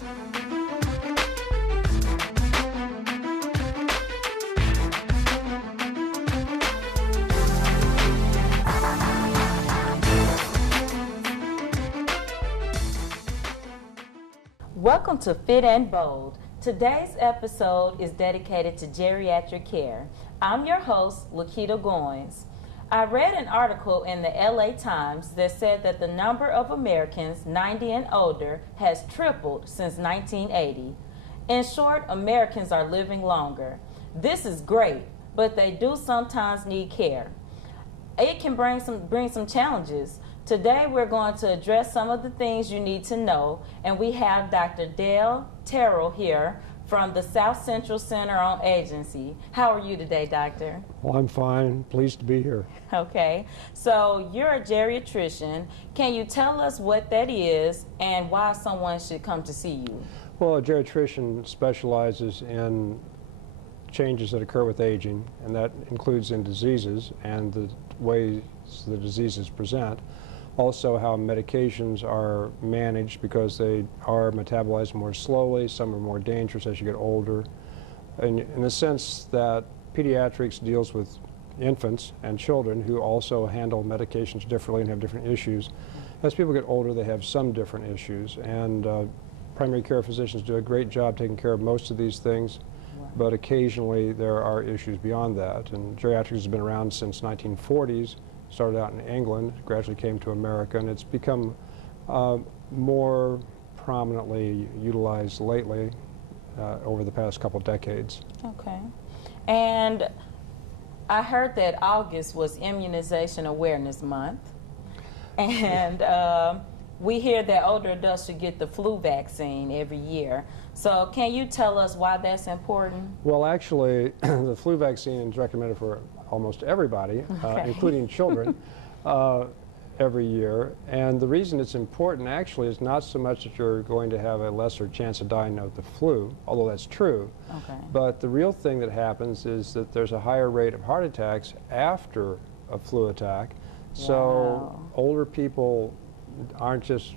Welcome to Fit and Bold. Today's episode is dedicated to geriatric care. I'm your host, Lakita Goins. I read an article in the LA Times that said that the number of Americans 90 and older has tripled since 1980. In short, Americans are living longer. This is great, but they do sometimes need care. It can bring some challenges. Today we're going to address some of the things you need to know, and we have Dr. Dale Terrell here from the South Central Center on Agency. How are you today, Doctor? Well, I'm fine. Pleased to be here. Okay, so you're a geriatrician. Can you tell us what that is and why someone should come to see you? Well, a geriatrician specializes in changes that occur with aging, and that includes in diseases and the ways the diseases present. Also how medications are managed because they are metabolized more slowly, some are more dangerous as you get older. And in the sense that pediatrics deals with infants and children who also handle medications differently and have different issues. As people get older, they have some different issues, and primary care physicians do a great job taking care of most of these things, but occasionally there are issues beyond that. And geriatrics has been around since 1940s. Started out in England, gradually came to America, and it's become more prominently utilized lately over the past couple decades. Okay. And I heard that August was Immunization Awareness Month, and we hear that older adults should get the flu vaccine every year. So can you tell us why that's important? Well, actually, the flu vaccine is recommended for almost everybody, including children, every year. And the reason it's important actually is not so much that you're going to have a lesser chance of dying of the flu, although that's true. Okay. But the real thing that happens is that there's a higher rate of heart attacks after a flu attack. So older people aren't just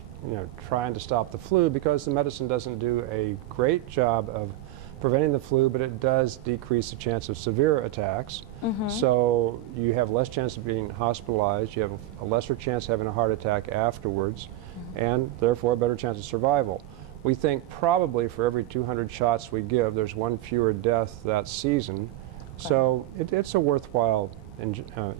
trying to stop the flu, because the medicine doesn't do a great job of preventing the flu, but it does decrease the chance of severe attacks. So you have less chance of being hospitalized, you have a lesser chance of having a heart attack afterwards, and therefore a better chance of survival. We think probably for every 200 shots we give, there's one fewer death that season. So it's a worthwhile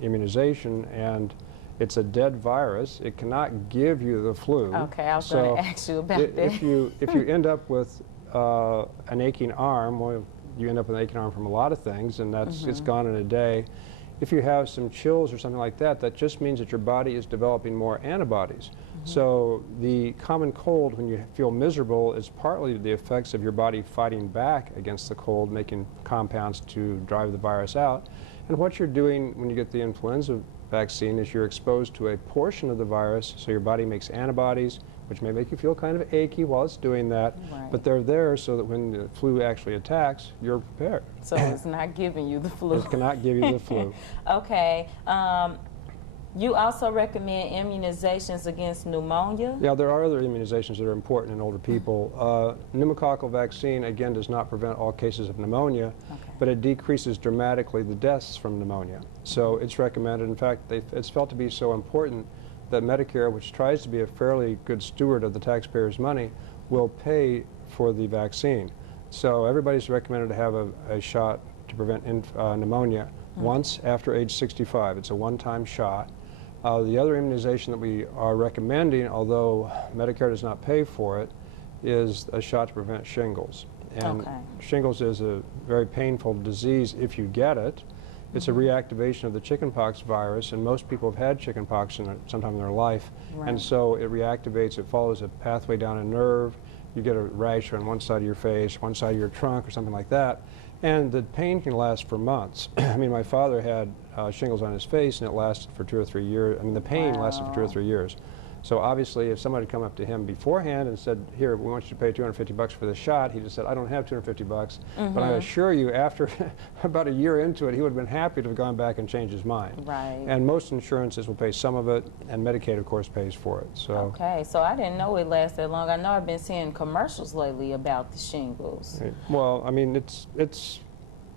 immunization, and it's a dead virus. It cannot give you the flu. Okay, I was going to ask you about that. If you end up with an aching arm, well, you end up with an aching arm from a lot of things, and that's it's gone in a day. If you have some chills or something like that, that just means that your body is developing more antibodies. So the common cold, when you feel miserable, is partly the effects of your body fighting back against the cold, making compounds to drive the virus out. And what you're doing when you get the influenza vaccine is you're exposed to a portion of the virus, so your body makes antibodies, which may make you feel kind of achy while it's doing that, but they're there so that when the flu actually attacks, you're prepared. So it's not giving you the flu. It cannot give you the flu. Okay. You also recommend immunizations against pneumonia? Yeah, there are other immunizations that are important in older people. Pneumococcal vaccine, again, does not prevent all cases of pneumonia, but it decreases dramatically the deaths from pneumonia. So it's recommended. In fact, it's felt to be so important that Medicare, which tries to be a fairly good steward of the taxpayers' money, will pay for the vaccine. So everybody's recommended to have a shot to prevent pneumonia once after age 65. It's a one-time shot. The other immunization that we are recommending, although Medicare does not pay for it, is a shot to prevent shingles. And shingles is a very painful disease if you get it. It's a reactivation of the chickenpox virus, and most people have had chickenpox sometime in their life. And so it reactivates, it follows a pathway down a nerve. You get a rash on one side of your face, one side of your trunk, or something like that. And the pain can last for months. I mean, my father had shingles on his face, and it lasted for 2 or 3 years. I mean, the pain lasted for 2 or 3 years. So obviously, if somebody had come up to him beforehand and said, "Here, we want you to pay $250 for the shot," he just said, "I don't have $250." But I assure you, after about a year into it, he would have been happy to have gone back and changed his mind. Right. And most insurances will pay some of it, and Medicaid, of course, pays for it. So. Okay, so I didn't know it lasted that long. I know I've been seeing commercials lately about the shingles. Well, I mean, it's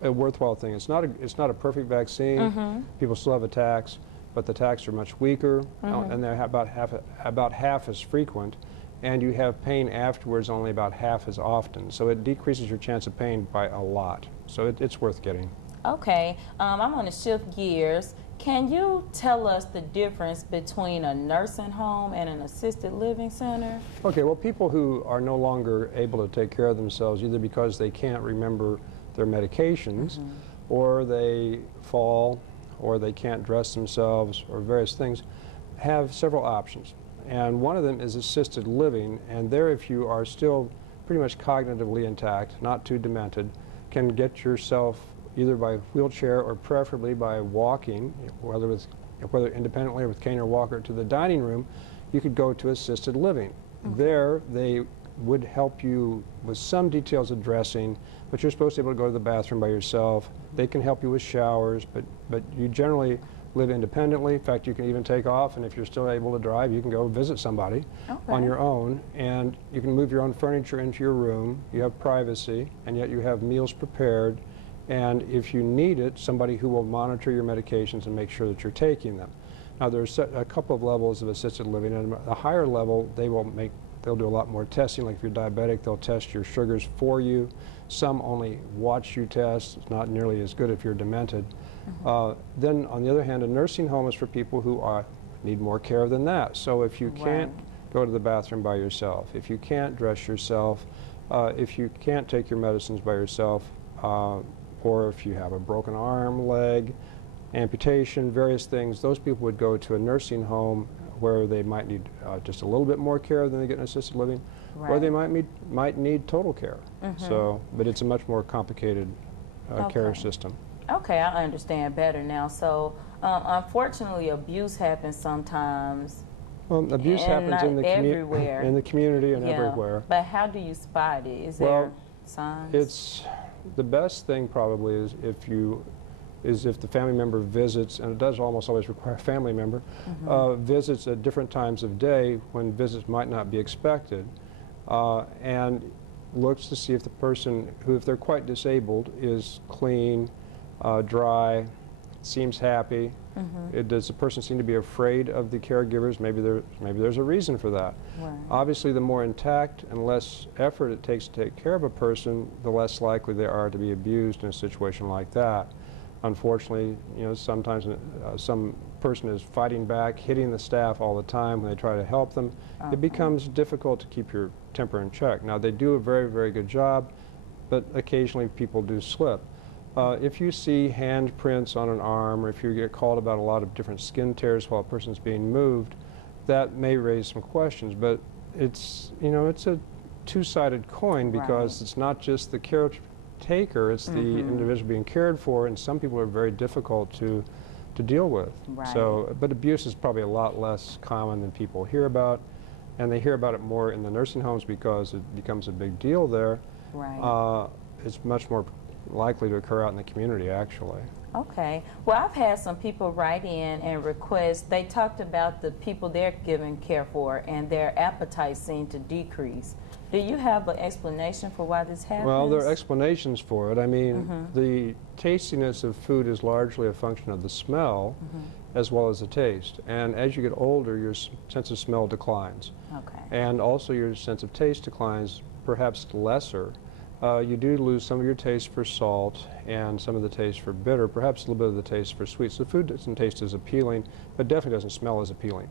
a worthwhile thing. It's not a perfect vaccine. People still have attacks, but the attacks are much weaker, and they're about half as frequent, and you have pain afterwards only about half as often. So it decreases your chance of pain by a lot. So it's worth getting. Okay, I'm going to shift gears. Can you tell us the difference between a nursing home and an assisted living center? Okay, well, people who are no longer able to take care of themselves, either because they can't remember their medications, or they fall, or they can't dress themselves, or various things, have several options. And one of them is assisted living, and there, if you are still pretty much cognitively intact, not too demented, can get yourself either by wheelchair or preferably by walking, whether independently or with cane or walker, to the dining room. You could go to assisted living. There, they would help you with some details of dressing, but you're supposed to be able to go to the bathroom by yourself. They can help you with showers, but you generally live independently. In fact, you can even take off, and if you're still able to drive, you can go visit somebody on your own, and you can move your own furniture into your room. You have privacy, and yet you have meals prepared, and if you need it, somebody who will monitor your medications and make sure that you're taking them. Now, there's a couple of levels of assisted living, and at a higher level, they'll do a lot more testing. Like if you're diabetic, they'll test your sugars for you. Some only watch you test. It's not nearly as good if you're demented. Then, on the other hand, a nursing home is for people who need more care than that. So if you can't go to the bathroom by yourself, if you can't dress yourself, if you can't take your medicines by yourself, or if you have a broken arm, leg, amputation, various things, those people would go to a nursing home where they might need just a little bit more care than they get in assisted living, or they might need total care. So, but it's a much more complicated care system. Okay, I understand better now. So, unfortunately, abuse happens sometimes. Well, abuse happens in the everywhere, in the community and everywhere. But how do you spot it? Is there signs? It's the best thing probably is if the family member visits, and it does almost always require a family member, visits at different times of day when visits might not be expected, and looks to see if the person who, if they're quite disabled, is clean, dry, seems happy. Does the person seem to be afraid of the caregivers? Maybe there's a reason for that. Obviously, the more intact and less effort it takes to take care of a person, the less likely they are to be abused in a situation like that. Unfortunately, sometimes some person is fighting back, hitting the staff all the time when they try to help them. It becomes difficult to keep your temper in check. Now, they do a very, very good job, but occasionally people do slip. If you see handprints on an arm, or if you get called about a lot of different skin tears while a person's being moved, that may raise some questions. But it's a two-sided coin, because it's not just the caretaker, it's the individual being cared for, and some people are very difficult to deal with. So, but abuse is probably a lot less common than people hear about, and they hear about it more in the nursing homes because it becomes a big deal there. It's much more likely to occur out in the community, actually. Okay. Well, I've had some people write in and request, they talked about the people they're giving care for and their appetite seemed to decrease. Do you have an explanation for why this happens? Well, there are explanations for it. I mean, the tastiness of food is largely a function of the smell as well as the taste. And as you get older, your sense of smell declines. And also your sense of taste declines, perhaps lesser. You do lose some of your taste for salt and some of the taste for bitter, perhaps a little bit of the taste for sweet. So food doesn't taste as appealing, but definitely doesn't smell as appealing.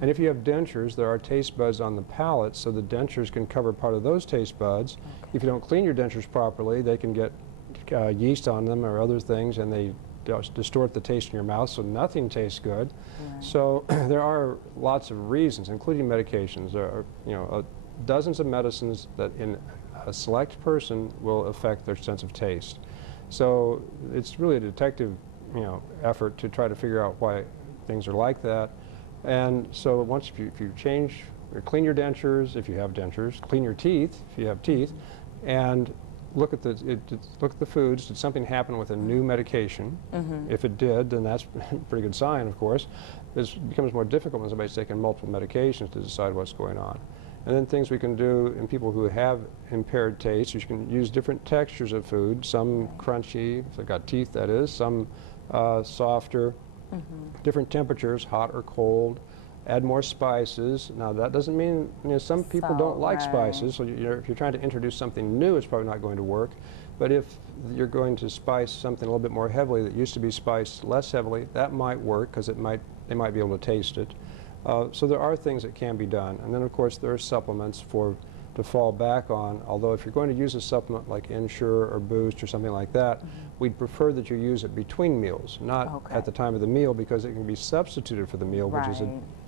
And if you have dentures, there are taste buds on the palate, so the dentures can cover part of those taste buds. If you don't clean your dentures properly, they can get yeast on them or other things, and they distort the taste in your mouth, so nothing tastes good. So there are lots of reasons, including medications. There are dozens of medicines that in a select person will affect their sense of taste. So it's really a detective effort to try to figure out why things are like that. And so once if you change or clean your dentures, if you have dentures, clean your teeth if you have teeth, and look at the foods. Did something happen with a new medication? If it did, then that's a pretty good sign, of course. It becomes more difficult when somebody's taking multiple medications to decide what's going on. And then things we can do in people who have impaired taste, you can use different textures of food, some crunchy, if they've got teeth that is, some softer, different temperatures, hot or cold. Add more spices. Now that doesn't mean, some people don't like spices, so if you're trying to introduce something new, it's probably not going to work. But if you're going to spice something a little bit more heavily that used to be spiced less heavily, that might work because they might be able to taste it. So there are things that can be done. And then of course there are supplements to fall back on, although if you're going to use a supplement like Ensure or Boost or something like that, we'd prefer that you use it between meals, not at the time of the meal, because it can be substituted for the meal, which is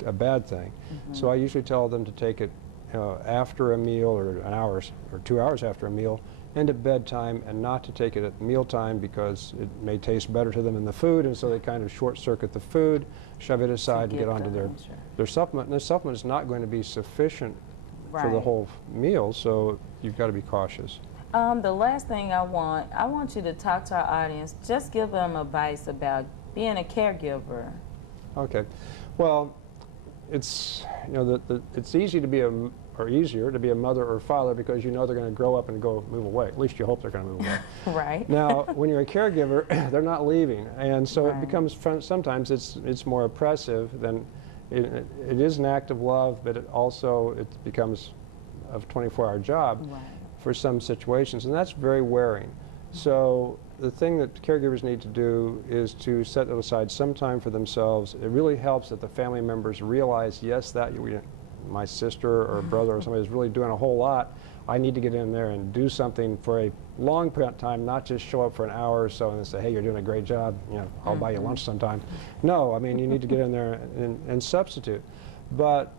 a bad thing. So I usually tell them to take it after a meal or an hour or 2 hours after a meal and at bedtime, and not to take it at mealtime because it may taste better to them than the food, and so they kind of short-circuit the food, shove it aside, and get onto their supplement. And the supplement is not going to be sufficient for the whole meal, so you've got to be cautious. The last thing I want you to talk to our audience, just give them advice about being a caregiver. Okay. Well, it's, it's easy to be easier to be a mother or father because they're going to grow up and move away. At least you hope they're going to move away. Right. Now, when you're a caregiver, they're not leaving, and so it becomes sometimes it's more oppressive than. It is an act of love, but it becomes a 24-hour job for some situations, and that's very wearing. So the thing that caregivers need to do is to set aside some time for themselves. It really helps that the family members realize, yes, my sister or brother or somebody is really doing a whole lot. I need to get in there and do something for a long time, not just show up for an hour or so and say, hey, you're doing a great job, I'll buy you lunch sometime. No, I mean, you need to get in there and substitute. But,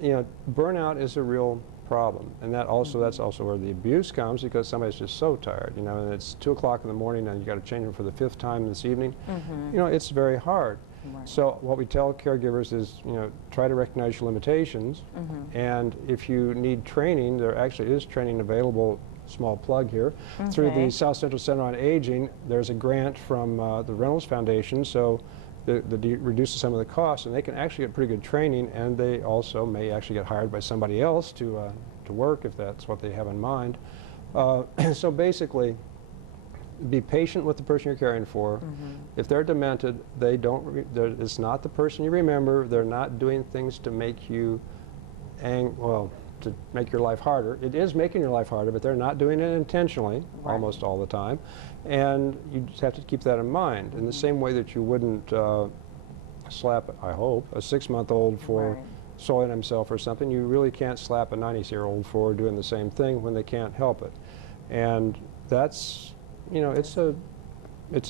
burnout is a real problem, and that's also where the abuse comes, because somebody's just so tired, and it's 2 o'clock in the morning and you got to change them for the 5th time this evening. It's very hard. So what we tell caregivers is, try to recognize your limitations, and if you need training, there actually is training available, small plug here, through the South Central Center on Aging. There's a grant from the Reynolds Foundation, so that reduces some of the costs, and they can actually get pretty good training, and they also may actually get hired by somebody else to work if that's what they have in mind. So basically, be patient with the person you're caring for. If they're demented, it's not the person you remember. They're not doing things to make you, to make your life harder. It is making your life harder, but they're not doing it intentionally almost all the time. And you just have to keep that in mind. In the same way that you wouldn't slap, I hope, a 6-month-old for soiling himself or something, you really can't slap a 90-year-old for doing the same thing when they can't help it. And that's, it's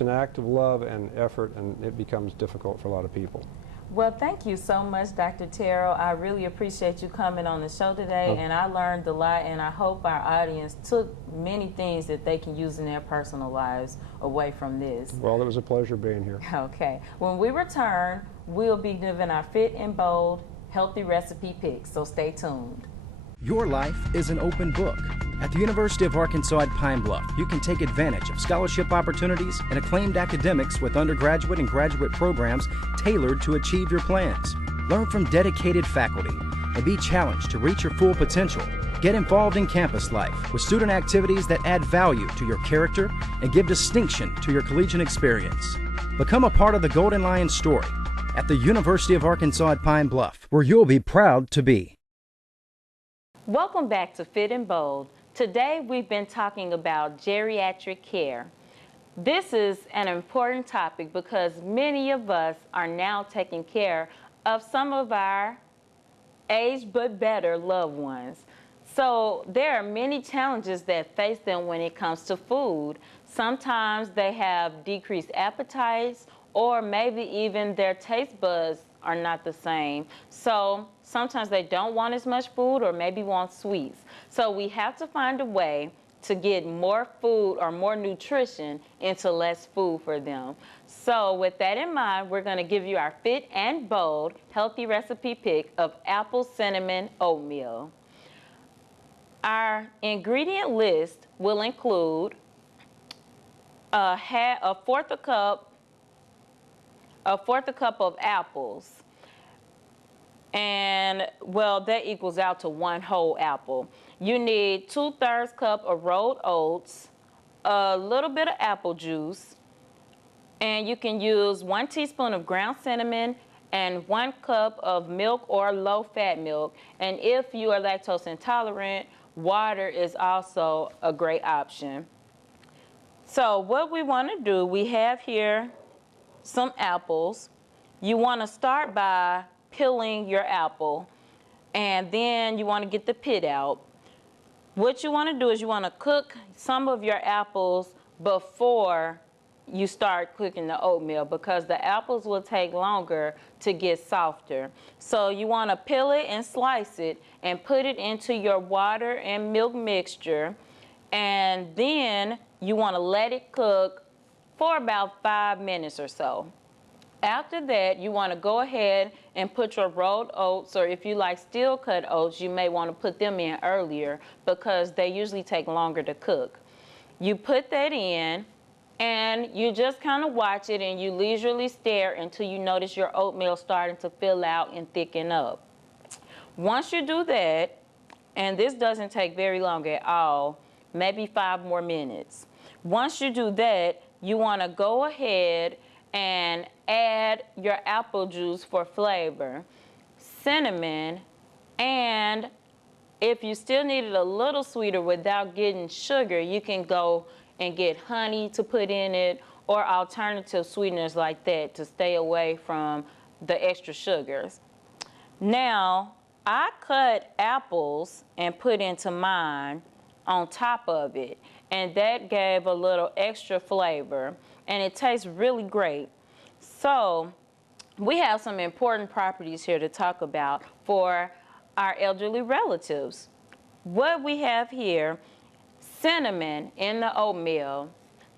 an act of love and effort, and it becomes difficult for a lot of people. Well, thank you so much, Dr. Terrell. I really appreciate you coming on the show today, and I learned a lot, and I hope our audience took many things that they can use in their personal lives away from this. Well, it was a pleasure being here. Okay. When we return, we'll be giving our Fit and Bold healthy recipe picks, so stay tuned. Your life is an open book. At the University of Arkansas at Pine Bluff, you can take advantage of scholarship opportunities and acclaimed academics with undergraduate and graduate programs tailored to achieve your plans. Learn from dedicated faculty and be challenged to reach your full potential. Get involved in campus life with student activities that add value to your character and give distinction to your collegiate experience. Become a part of the Golden Lion story at the University of Arkansas at Pine Bluff, where you'll be proud to be. Welcome back to Fit and Bold. Today we've been talking about geriatric care. This is an important topic because many of us are now taking care of some of our aged but better loved ones. So there are many challenges that face them when it comes to food. Sometimes they have decreased appetites, or maybe even their taste buds are not the same. So sometimes they don't want as much food, or maybe want sweets. So we have to find a way to get more food or more nutrition into less food for them. So with that in mind, we're going to give you our fit and bold healthy recipe pick of apple cinnamon oatmeal. Our ingredient list will include a fourth a cup of apples. And well, that equals out to 1 whole apple. You need 2/3 cup of rolled oats, a little bit of apple juice, and you can use 1 teaspoon of ground cinnamon and 1 cup of milk or low-fat milk. And if you are lactose intolerant, water is also a great option. So what we want to do, we have here some apples. You want to start by peeling your apple, and then you want to get the pit out. What you want to do is you want to cook some of your apples before you start cooking the oatmeal, because the apples will take longer to get softer. So you want to peel it and slice it and put it into your water and milk mixture, and then you want to let it cook for about 5 minutes or so. After that, you want to go ahead and put your rolled oats, or if you like steel cut oats, you may want to put them in earlier because they usually take longer to cook. You put that in, and you just kind of watch it, and you leisurely stare until you notice your oatmeal starting to fill out and thicken up. Once you do that, and this doesn't take very long at all, maybe 5 more minutes. Once you do that, you want to go ahead and add your apple juice for flavor, cinnamon, and if you still need it a little sweeter without getting sugar, you can go and get honey to put in it, or alternative sweeteners like that to stay away from the extra sugars. Now, I cut apples and put into mine on top of it, and that gave a little extra flavor, and it tastes really great. So we have some important properties here to talk about for our elderly relatives. What we have here, cinnamon in the oatmeal.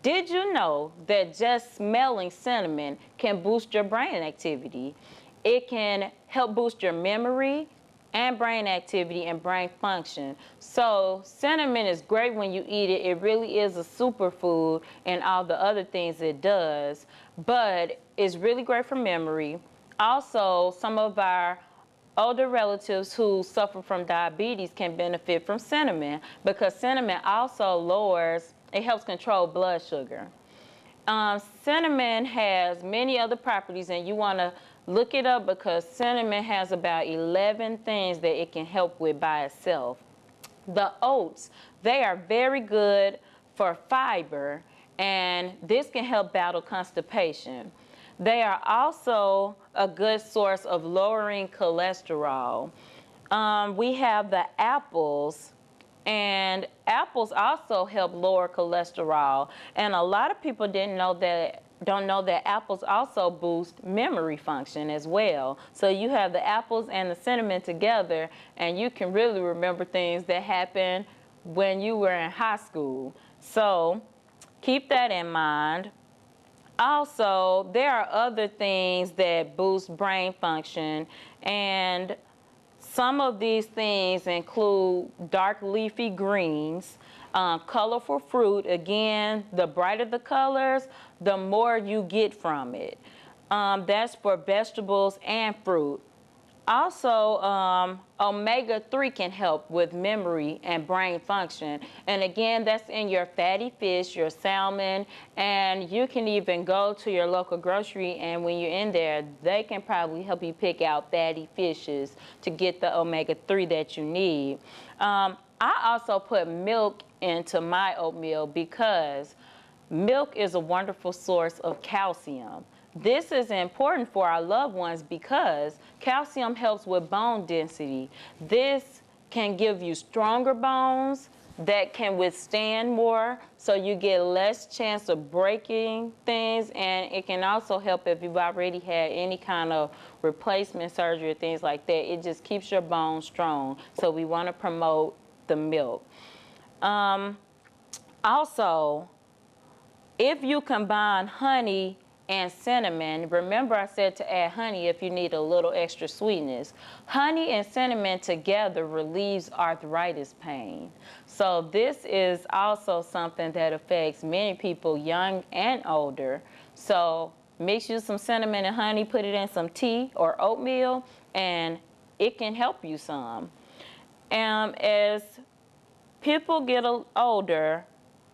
Did you know that just smelling cinnamon can boost your brain activity? It can help boost your memory and brain activity and brain function. So cinnamon is great when you eat it. It really is a superfood and all the other things it does, but it's really great for memory. Also, some of our older relatives who suffer from diabetes can benefit from cinnamon, because cinnamon also it helps control blood sugar. Cinnamon has many other properties, and you want to look it up because cinnamon has about 11 things that it can help with by itself. The oats, they are very good for fiber, and this can help battle constipation. They are also a good source of lowering cholesterol. We have the apples, and apples also help lower cholesterol. And a lot of people don't know that apples also boost memory function as well. So you have the apples and the cinnamon together, and you can really remember things that happened when you were in high school. So keep that in mind. Also, there are other things that boost brain function, and some of these things include dark leafy greens, colorful fruit. Again, the brighter the colors, the more you get from it. That's for vegetables and fruit. Also, omega-3 can help with memory and brain function. And again, that's in your fatty fish, your salmon, and you can even go to your local grocery, and when you're in there, they can probably help you pick out fatty fishes to get the omega-3 that you need. I also put milk into my oatmeal because milk is a wonderful source of calcium. This is important for our loved ones because calcium helps with bone density. This can give you stronger bones that can withstand more, so you get less chance of breaking things, and it can also help if you've already had any kind of replacement surgery or things like that. It just keeps your bones strong, so we want to promote the milk. Also, if you combine honey and cinnamon, remember I said to add honey if you need a little extra sweetness. Honey and cinnamon together relieves arthritis pain. So this is also something that affects many people, young and older. So mix you some cinnamon and honey, put it in some tea or oatmeal, and it can help you some. As people get older,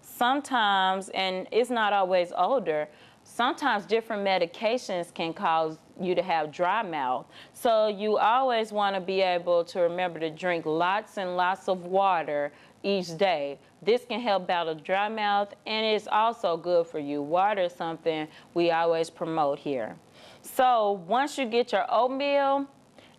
sometimes, and it's not always older, sometimes different medications can cause you to have dry mouth. So you always want to be able to remember to drink lots and lots of water each day. This can help battle dry mouth, and it's also good for you. Water is something we always promote here. So once you get your oatmeal,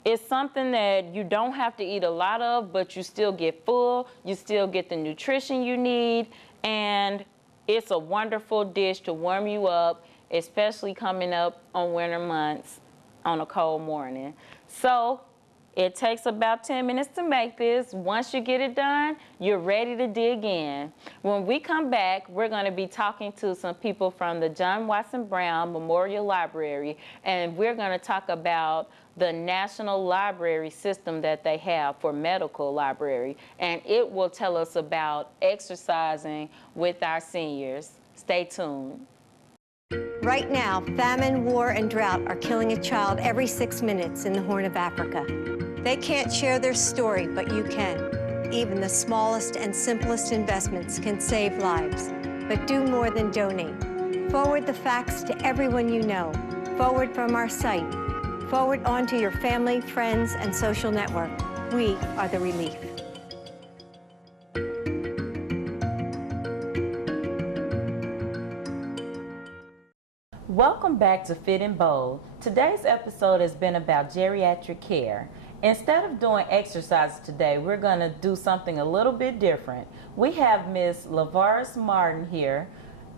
it's something that you don't have to eat a lot of, but you still get full, you still get the nutrition you need, and it's a wonderful dish to warm you up, especially coming up on winter months on a cold morning. So it takes about 10 minutes to make this. Once you get it done, you're ready to dig in. When we come back, we're going to be talking to some people from the John Watson Brown Memorial Library, and we're going to talk about the national library system that they have for medical library, and it will tell us about exercising with our seniors. Stay tuned. Right now, famine, war, and drought are killing a child every 6 minutes in the Horn of Africa. They can't share their story, but you can. Even the smallest and simplest investments can save lives. But do more than donate. Forward the facts to everyone you know. Forward from our site. Forward onto your family, friends, and social network. We are the relief. Welcome back to Fit and Bold. Today's episode has been about geriatric care. Instead of doing exercises today, we're going to do something a little bit different. We have Ms. Lavaris Martin here.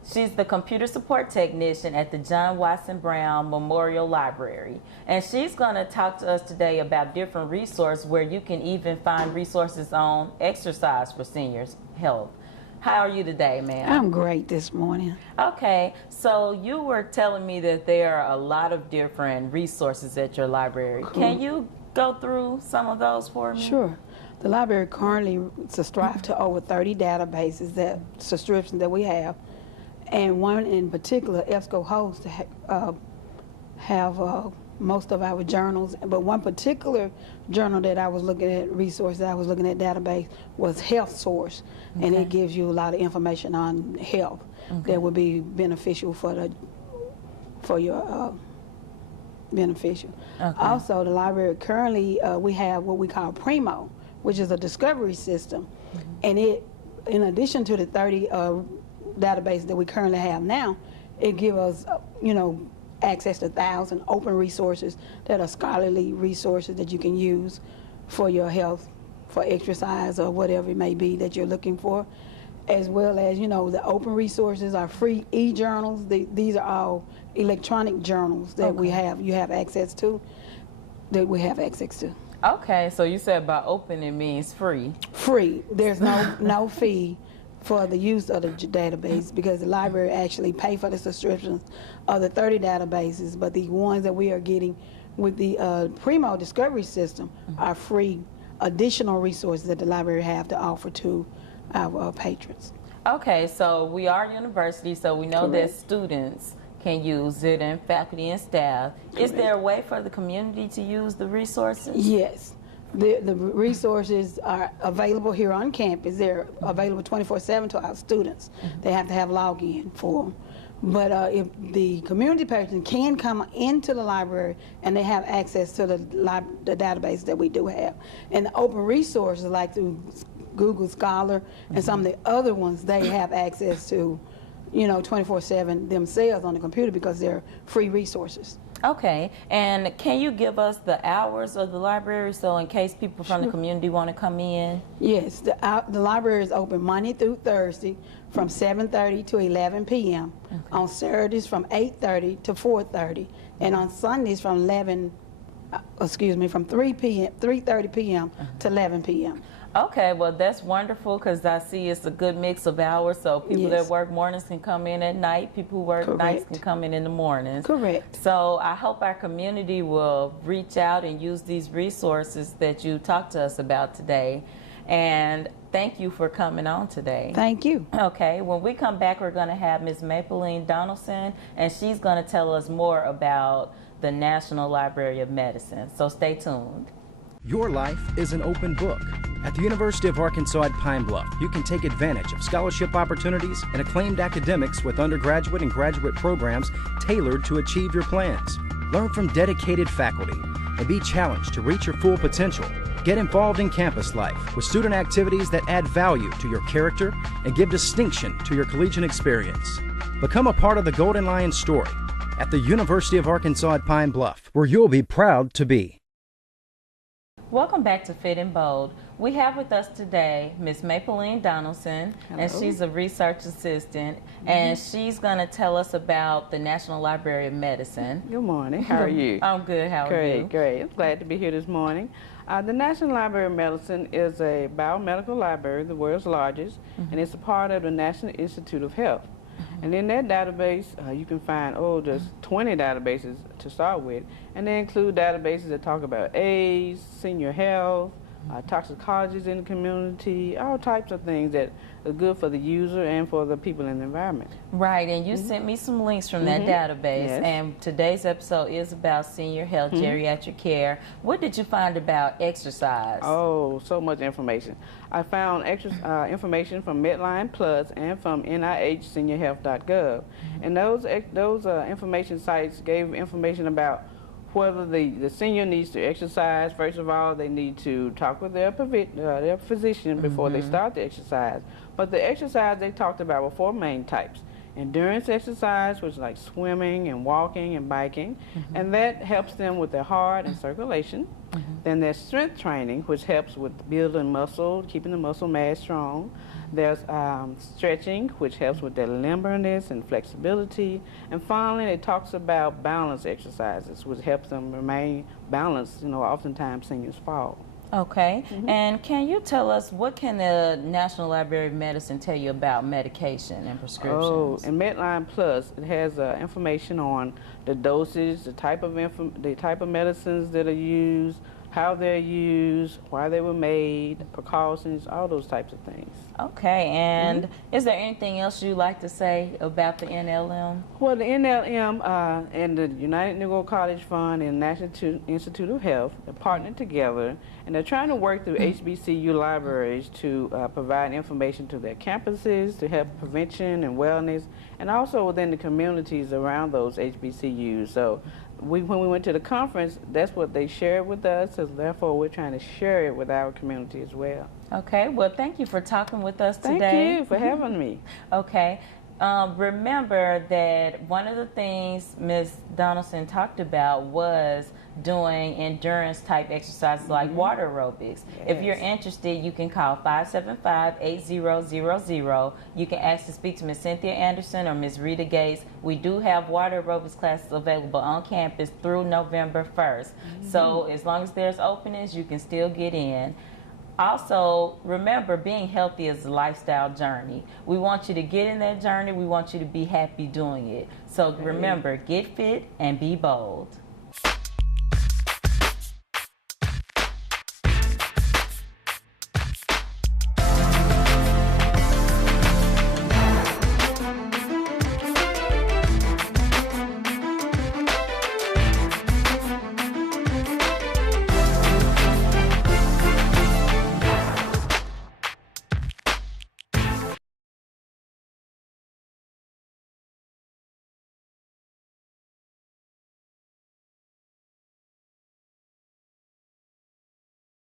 She's the computer support technician at the John Watson Brown Memorial Library. And she's going to talk to us today about different resources where you can even find resources on exercise for seniors' health. How are you today, ma'am? I'm great this morning. Okay, so you were telling me that there are a lot of different resources at your library. Cool. Can you go through some of those for me? Sure. The library currently subscribes to over 30 databases, subscriptions that we have. And one in particular, EBSCO hosts have most of our journals. But one particular journal that I was looking at, resource that I was looking at database, was Health Source. Okay. And it gives you a lot of information on health that would be beneficial for your beneficial. Okay. Also, the library currently, we have what we call Primo, which is a discovery system. And it, in addition to the 30 database that we currently have now, it gives us, access to 1,000 open resources that are scholarly resources that you can use for your health, for exercise, or whatever it may be that you're looking for. As well as, the open resources are free e-journals. These are all electronic journals that we have, you have access to, that we have access to. Okay, so you said by open it means free. Free. There's no fee for the use of the database, because the library actually pay for the subscriptions of the 30 databases, but the ones that we are getting with the Primo Discovery System are free additional resources that the library have to offer to our patrons. Okay, so we are a university, so we know that students can use it, and faculty and staff. Is there a way for the community to use the resources? Yes. The resources are available here on campus. They're available 24/7 to our students. They have to have login for them. But if the community person can come into the library and they have access to the database that we do have. And the open resources, like through Google Scholar and some of the other ones, they have access to, 24/7 themselves on the computer, because they're free resources. Okay, and can you give us the hours of the library, so in case people from the community want to come in? Yes, the library is open Monday through Thursday from 7:30 to 11 p.m. On Saturdays from 8:30 to 4:30, and on Sundays from 3:30 p.m. to 11 p.m. Okay, well that's wonderful because I see it's a good mix of hours. So people that Yes. work mornings can come in at night. People who work nights Correct. can come in the mornings. Correct. So I hope our community will reach out and use these resources that you talked to us about today. And thank you for coming on today. Thank you. Okay, when we come back, we're going to have Ms. Mapleline Donaldson, and she's going to tell us more about the National Library of Medicine. So stay tuned. Your life is an open book. At the University of Arkansas at Pine Bluff, you can take advantage of scholarship opportunities and acclaimed academics with undergraduate and graduate programs tailored to achieve your plans. Learn from dedicated faculty and be challenged to reach your full potential. Get involved in campus life with student activities that add value to your character and give distinction to your collegiate experience. Become a part of the Golden Lion story at the University of Arkansas at Pine Bluff, where you'll be proud to be. Welcome back to Fit and Bold. We have with us today Ms. Mapleline Donaldson, and she's a research assistant, and she's going to tell us about the National Library of Medicine. Good morning. How are you? I'm good. How are you? Great. I'm glad to be here this morning. The National Library of Medicine is a biomedical library, the world's largest, and it's a part of the National Institute of Health. And in that database, you can find, there's 20 databases to start with, and they include databases that talk about AIDS, senior health, toxicologies in the community, all types of things that are good for the user and for the people in the environment. Right, and you sent me some links from that database, Yes. and today's episode is about senior health, geriatric care. What did you find about exercise? Oh, so much information. I found extra information from Medline Plus and from NIHSeniorHealth.gov. And those information sites gave information about whether the senior needs to exercise. First of all, they need to talk with their physician before they start the exercise. But the exercise they talked about were 4 main types. Endurance exercise, which is like swimming and walking and biking, and that helps them with their heart and circulation. Then there's strength training, which helps with building muscle, keeping the muscle mass strong. There's stretching, which helps with their limberness and flexibility. And finally, it talks about balance exercises, which helps them remain balanced. Oftentimes seniors fall. Okay, and can you tell us what can the National Library of Medicine tell you about medication and prescriptions? Oh, in Medline Plus, it has information on the dosage, the type of medicines that are used, how they're used, why they were made, precautions, all those types of things. Okay, and is there anything else you'd like to say about the NLM? Well, the NLM and the United Negro College Fund and National Institute of Health are partnered together, and they're trying to work through HBCU libraries to provide information to their campuses to help prevention and wellness, and also within the communities around those HBCUs. So when we went to the conference, that's what they shared with us, so therefore we're trying to share it with our community as well. Okay, well, thank you for talking with us today. Thank you for having me. Okay. Remember that one of the things Ms. Donaldson talked about was doing endurance type exercises like water aerobics. If you're interested, you can call 575-8000. You can ask to speak to Ms. Cynthia Anderson or Ms. Rita Gates. We do have water aerobics classes available on campus through November 1st. So as long as there's openings, you can still get in. Also, remember, being healthy is a lifestyle journey. We want you to get in that journey. We want you to be happy doing it. So remember, get fit and be bold.